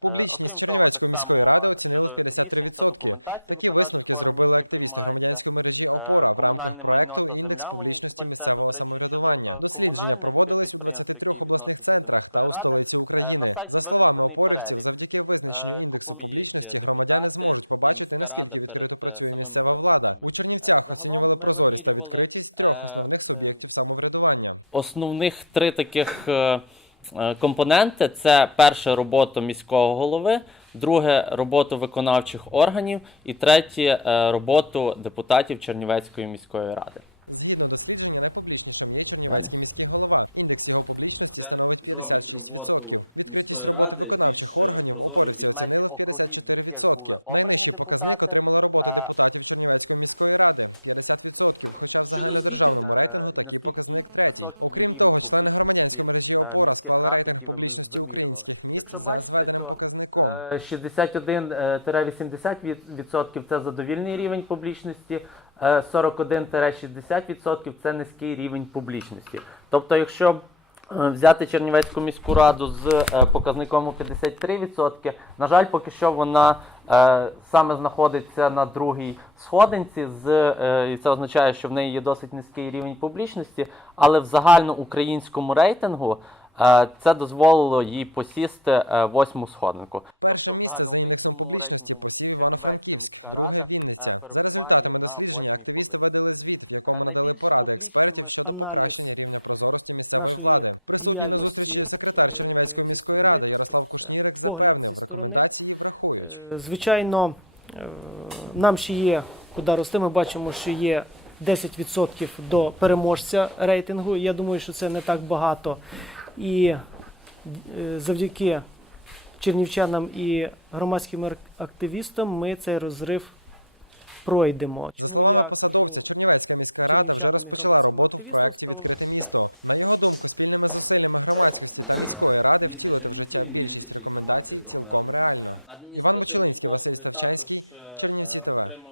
Публічність Чернівецької міської ради оцінили в 53%. Такі висновки зробили активісти громадянської мережі Опора в рамках проекту Індекс публічності місцевого самоврядування. Дослідження проводились у 23 обласних центрах та у столиці України. За словами опорівців, завдяки визначенню індексу публічності громадяни зможуть побачити наскільки відкрито працює місцева влада. У Чернівцях оцінювали прозорість та відкритість трьох основних суб'єктів самоврядування. Основних три таких е, компоненти: це перше робота міського голови, друге роботу виконавчих органів, і третє е, роботу депутатів Чернівецької міської ради. Згідно дослідження, найпублічнішим є Чернівецький міський голова. Індекс його публічності становить 56%. Відкритість роботи виконавчих органів опорівці оцінили в 54%. Найнижчий показник отримала робота депутатів Чернівецької міської ради 50%, хоча в загальнодержавному рейтингу такий показник третій. Окрім того, члени громадянської мережі опора склали рейтинг публічності українських міст за зведеним показником. Е, 61-80% це задовільний рівень публічності, е, 41-60% це низький рівень публічності. Тобто, якщо е, взяти Чернівецьку міську раду з е, показником у 53%, на жаль, поки що вона е, саме знаходиться на другій сходинці, з, е, і це означає, що в неї є досить низький рівень публічності, але в загальноукраїнському рейтингу е, це дозволило їй посісти е, восьму сходинку. Перше місце за індексом публічності посів Івано-Франківськ, друге Вінниця. За результатами дослідження активісти видали звіт, в якому надали поради експертів щодо покращення рівня прозорості місцевої влади. Присутній на зустрічі секретар Чернівецької міської ради Ярослав Кушнірик запевнив, рекомендації врахують. Звичайно, е, нам ще є куди рости. Ми бачимо, що є 10% до переможця рейтингу. Я думаю, що це не так багато. І е, завдяки чернівчанам і громадським активістам ми цей розрив пройдемо. За словами посадовця, Чернівецька міська рада вже розпочала роботу в проєкті Відкрите місто. На його думку, спільними зусиллями громадськості та міської ради втілити в життя більшість рекомендацій цілком реально. Іван Бочелинський, Василь Ставчанський, Чернівці ТВ.